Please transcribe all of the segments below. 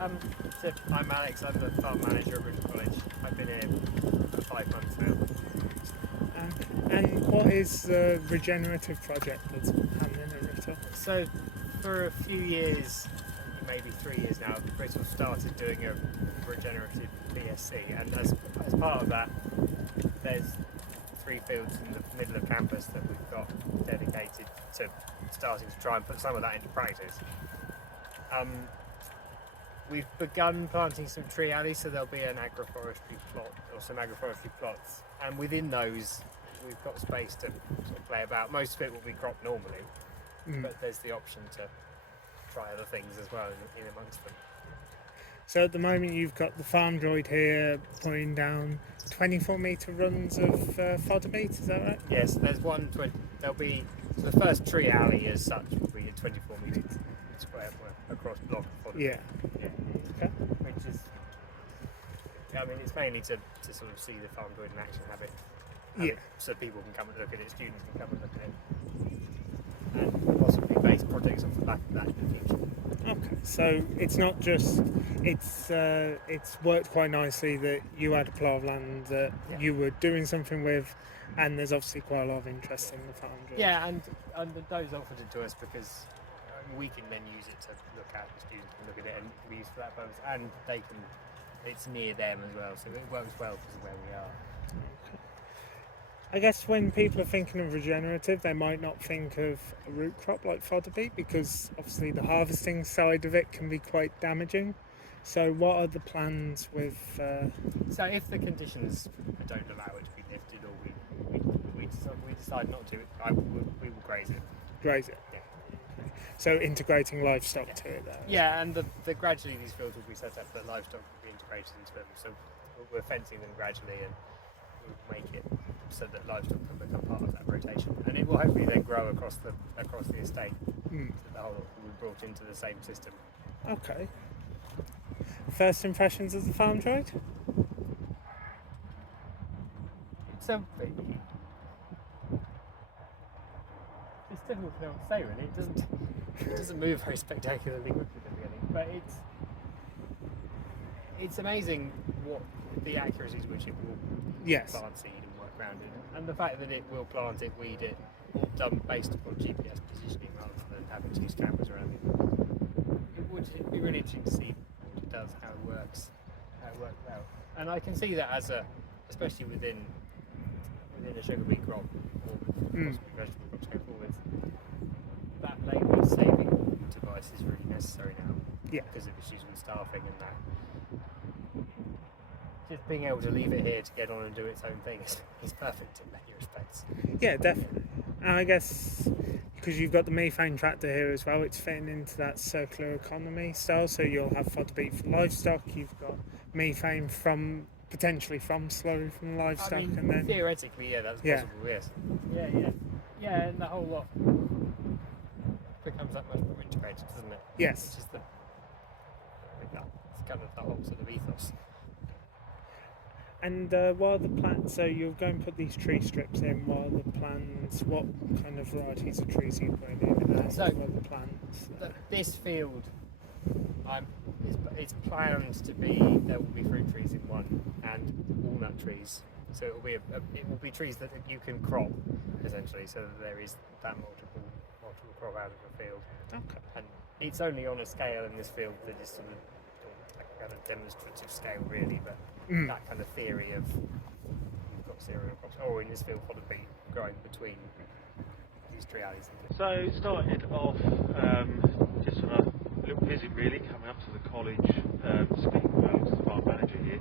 So I'm Alex, I'm the farm manager at Writtle College. I've been here for 5 months now. And what is the regenerative project that's happening at Writtle? So for a few years, maybe 3 years now, Writtle started doing a regenerative BSc, and as part of that, there's 3 fields in the middle of campus that we've got dedicated to starting to try and put some of that into practice. We've begun planting some tree alleys, so there'll be an agroforestry plot or some agroforestry plots, and within those we've got space to sort of play about. Most of it will be cropped normally, but there's the option to try other things as well in amongst them. So at the moment you've got the FarmDroid here putting down 24-metre runs of fodder beet, is that right? Yes, there's there'll be, so the first tree alley as such will be a 24 metre square across block of fodder beet. Yeah. Okay. Which is, I mean, it's mainly to sort of see the FarmDroid in action, have it, so people can come and look at it, students can come and look at it, and possibly base projects off the back of that in the future. Okay, so it's not just, it's worked quite nicely that you had a plot of land that you were doing something with, and there's obviously quite a lot of interest in the FarmDroid. Yeah, and those offered it to us because we can then use it to look at, the students can look at it and be used for that purpose, and it's near them as well, so it works well because of where we are. I guess when people are thinking of regenerative, they might not think of a root crop like fodder beet, because obviously the harvesting side of it can be quite damaging. So what are the plans with... So if the conditions don't allow it to be lifted, or we decide not to, we will graze it. Graze it? Yeah. So integrating livestock to it there? Yeah, and gradually these fields will be set up that livestock will be integrated into them. So we're fencing them gradually, and we'll make it so that livestock can become part of that rotation, and it will hopefully then grow across the estate, so the whole will be brought into the same system. Okay. First impressions of the FarmDroid? So it's difficult to know what to say really. It doesn't move very spectacularly quickly at the beginning, but it's amazing what the accuracies which it will plant seed and work around it, and the fact that it will plant it, weed it, all done based upon GPS positioning rather than having to use cameras around it. It'd be really interesting to see what it does, how it works well. And I can see that especially within a sugar beet crop, or possibly vegetable crops going forwards, that labour saving device is really necessary now. Yeah. Because of issues with staffing and that. Just being able to leave it here to get on and do its own thing is perfect in many respects. Yeah, definitely. And I guess because you've got the methane tractor here as well, it's fitting into that circular economy style. So you'll have fodder beet for livestock, you've got methane potentially from slurry from livestock, I mean, and then theoretically, yeah, that's possible. Yes. Yeah, and the whole lot becomes that much more integrated, doesn't it? Yes. It's just it's kind of the whole sort of ethos. And what are the plans? So you're going to put these tree strips in. What are the plans? What kind of varieties of trees are you putting in? So what are the plans? This field, it's planned to be, there will be fruit trees in one and walnut trees. So it will be trees that you can crop essentially, so that there is that multiple crop out of the field. Okay. And it's only on a scale in this field that is sort of like a kind of demonstrative scale really, but that kind of theory of you've got cereal crops, or in this field fodder beet growing between these tree alleys. So it started off just on a little visit really, coming up to the college, speaking to the farm manager here,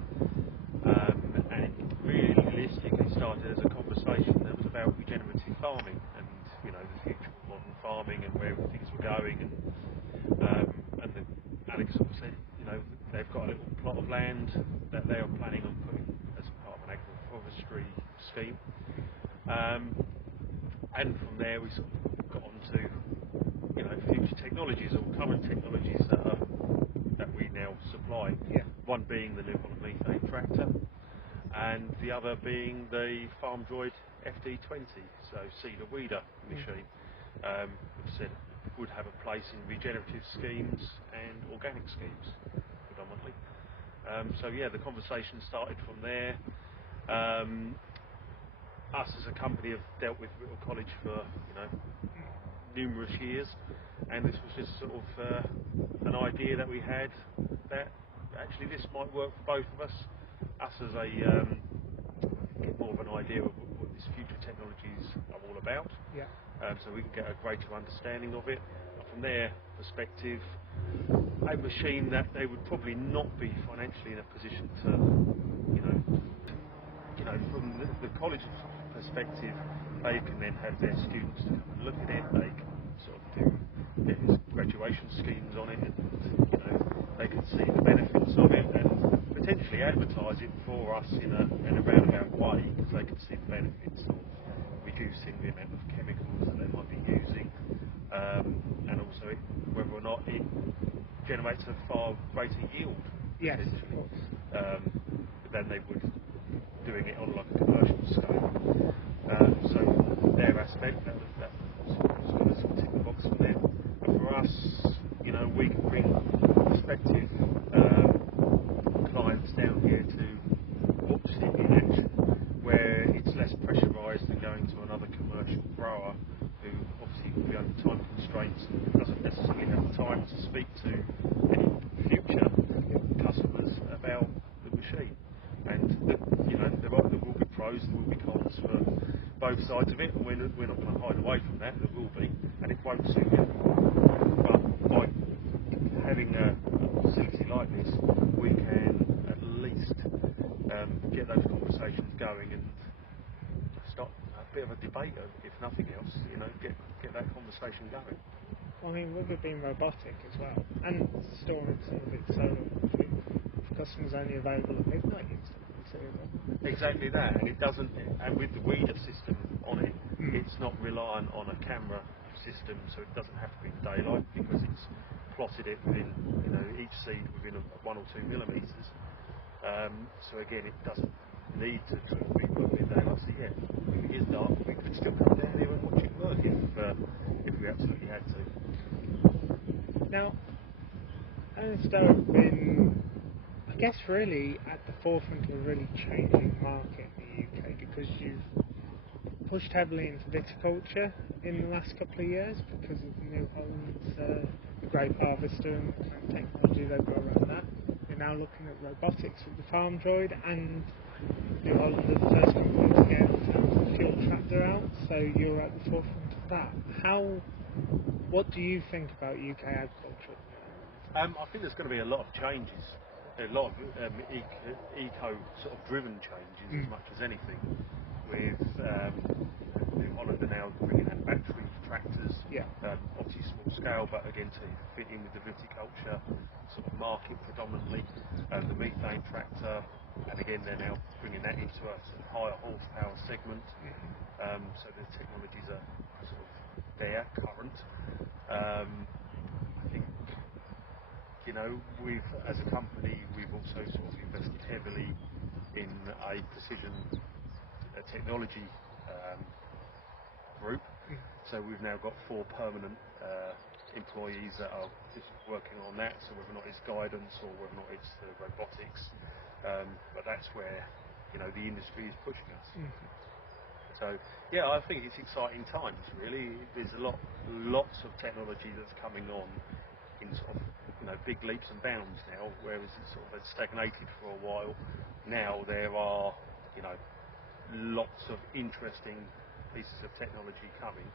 and it really realistically started as a conversation that was about regenerative farming and the future of modern farming and where things were going, and then Alex sort of said they've got a little plot of land that they are planning on putting as part of an agroforestry scheme, and from there we sort of got on to future technologies or current technologies that we now supply. Yeah. One being the new Holland Methane tractor, and the other being the FarmDroid FD20, so seeder weeder machine, which said would have a place in regenerative schemes and organic schemes. So yeah, the conversation started from there. Us as a company have dealt with Writtle College for numerous years, and this was just sort of an idea that we had that actually this might work for both of us. Us as a get more of an idea of what this future technologies are all about. Yeah. So we can get a greater understanding of it. And from their perspective, a machine that they would probably not be financially in a position to, from the college's perspective, they can then have their students to come and look at it. They can sort of get graduation schemes on it, and they can see the benefits of it and potentially advertise it for us in a roundabout way, because they can see the benefits of reducing the amount of chemicals that they might be using, and also whether or not it generates a far greater yield, Yes, essentially, of course. than they would doing it on like a commercial scale. So their aspect, that was sort of tick the box for them. But for us, we can bring prospective clients down here to watch it in action, where it's less pressurised than going to another commercial grower who obviously will be under time constraints, doesn't necessarily have time to speak to any future customers about the machine. And there will be pros, there will be cons for both sides of it, and we're not going to hide away from that. There will be, and it won't suit everyone. But by having a facility like this, we can at least get those conversations going and start a bit of a debate, if nothing else. Get that conversation going. I mean, with it being robotic as well, and storing some of its solar energy, if customers only available at midnight, you can still consider them. Exactly that, and it doesn't. And with the weeder system on it, it's not reliant on a camera system, so it doesn't have to be in daylight, because it's plotted it within, each seed within 1 or 2 millimeters. So again, it doesn't need to be worked in daylight. So yeah, if it is dark, we could still come down here and watch it work if we absolutely had to. Now, Stowe have been, I guess, really at the forefront of a really changing market in the UK, because you've pushed heavily into viticulture in the last couple of years because of New Holland's the grape harvester and the kind of technology they've got around that. You're now looking at robotics with the FarmDroid, and New Holland are the first company to get a fuel tractor out, so you're at the forefront of that. What do you think about UK agriculture? I think there's going to be a lot of changes, a lot of eco sort of driven changes as much as anything. With New Holland are now bringing in battery tractors, obviously small scale, but again to fit in with the viticulture sort of market predominantly. The methane tractor, and again they're now bringing that into a sort of higher horsepower segment. So the technologies are sort of there, current. I think, we've, as a company, we've also sort of invested heavily in a precision technology group. So we've now got 4 permanent employees that are just working on that. So whether or not it's guidance or whether or not it's robotics, but that's where the industry is pushing us. So yeah, I think it's exciting times. Really, there's lots of technology that's coming on in sort of big leaps and bounds now, whereas it sort of had stagnated for a while. Now there are lots of interesting pieces of technology coming,